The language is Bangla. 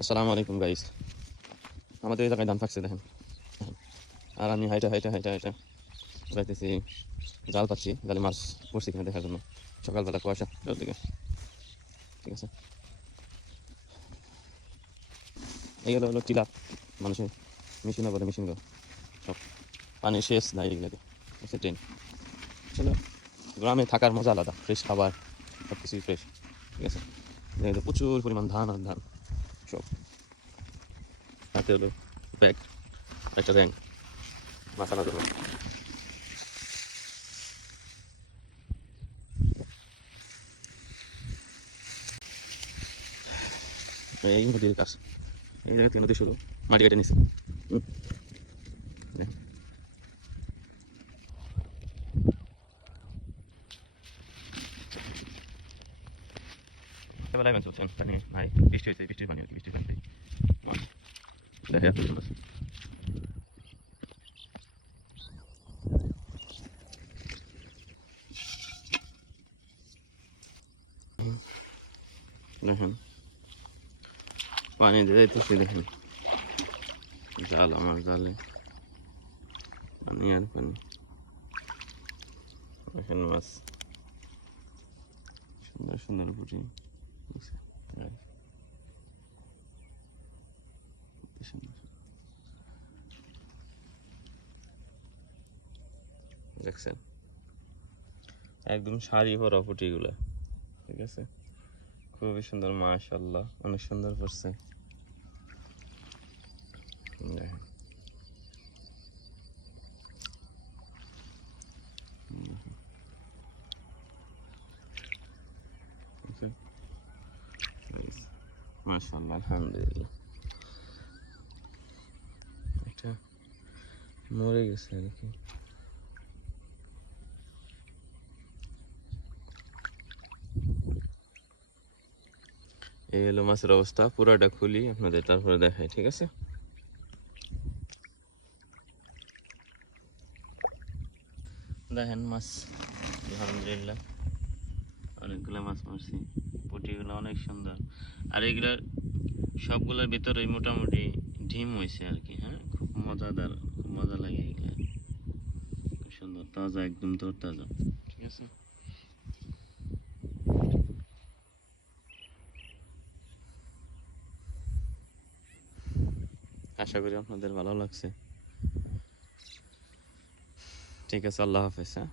আসসালামু আলাইকুম গাইস। আমাদের এই জায়গায় ধান পাকছে দেখেন। আর আমি হাইটা হাইটা হাইটা হাইটা যাইতেছি, জাল পাচ্ছি, জালে মাছ পড়ছি কিনা দেখার জন্য। সকালবেলা কুয়াশা চারদিকে, ঠিক আছে। এইগুলো হলো টিলা, মানুষের মেশিন বলে মেশিনগুলো সব পানি শেষ নাই এগুলোকে, হচ্ছে ট্রেন। আসলে গ্রামে থাকার মজা আলাদা, ফ্রেশ খাবার, সব কিছুই ফ্রেশ, ঠিক আছে। এখানে প্রচুর পরিমাণ ধান আর ধান সব। হাতে হলো ব্যাগ, একটা ব্যাগ মাছ আনার জন্য। এই নদীর কাজ, এই জায়গা থেকে নদী শুরু, মাটি কেটে নিচ্ছে। বেলায় ম্যাচ চলছে, পানি নাই, বৃষ্টি হয়েছে, বৃষ্টির পানি আর কি, বৃষ্টির পানি দেখে এত সুন্দর। দেখেন পানি দিয়ে যাইতেছি, দেখেন জাল, আমার জালে পানি আর পানি। দেখেন মাছ, সুন্দর সুন্দর পুঁটি, দেখছেন একদম সারি ভরা পুঁটিগুলো, ঠিক আছে। খুবই সুন্দর, মাশাআল্লাহ, অনেক সুন্দর করছে। দেখেন মাশাআল্লাহ, আলহামদুলিল্লাহ। এটা মরে গেছে আর কি। এই হলো মাছের অবস্থা, পুরাটা খুলি আপনাদের, তারপরে দেখাই, ঠিক আছে। দেখেন মাছ, আলহামদুলিল্লাহ অনেকগুলো মাছ মারছি, পুঁটিগুলো অনেক সুন্দর। আর এগুলার সবগুলোর ভিতরে মোটামুটি ডিম হয়েছে আর কি। হ্যাঁ, খুব মজাদার, খুব মজা লাগে এগুলা, খুব সুন্দর, তাজা, একদম তোর তাজা, ঠিক আছে। আশা করি আপনাদের ভালো লাগছে। ঠিক আছে, আল্লাহ হাফেজ। হ্যাঁ।